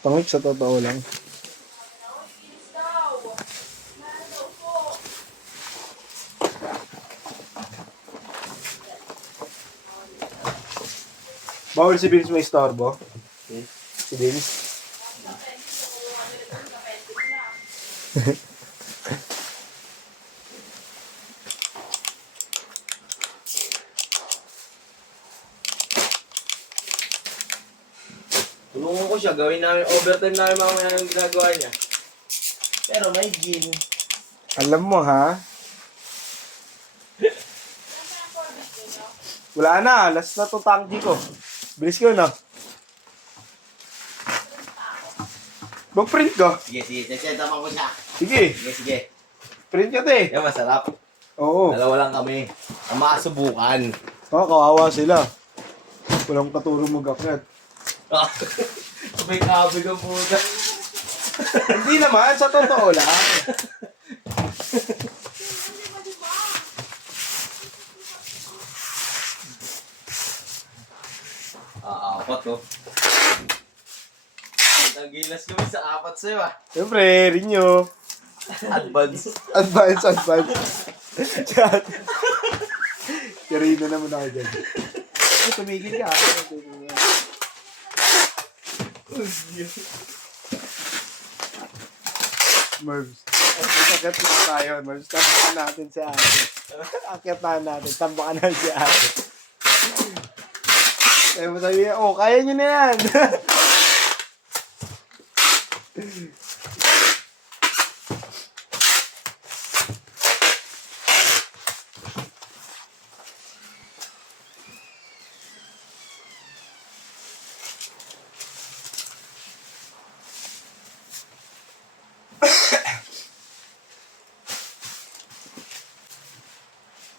Tangik sa totoo lang. Bawal si Vince may istorbo. Okay. Si Vince. Tulungan ko siya, gawin namin overtime namin mamaya yung ginagawa niya. Pero may gin. Alam mo ha? Wala na, last na to tangki ko. Bilis ko na. Mag-print ka. Sige, sesentaman ko siya. Sige, Sige. print ka te. Yan, masarap. Oo. Dalawa lang kami. Ang makasubukan. Kawawa sila. Walang katulong mag-akyat. May kabig ang puta. Hindi naman, sa totoo lang. Apat oh. Nagilas kami sa apat sa'yo ah. Siyempre, Rinyo. Advance. Advance. Chat. Karina naman ako dyan. Ay, tumigil ka. Mervs. Akyat na tayo, Mervs. Tambakan natin si ate. Akyat na natin. Tambakan natin si ate. Kaya mo sabihin, oh, kaya nyo na yan.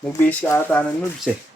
Nag-base ka ata ng Mervs eh.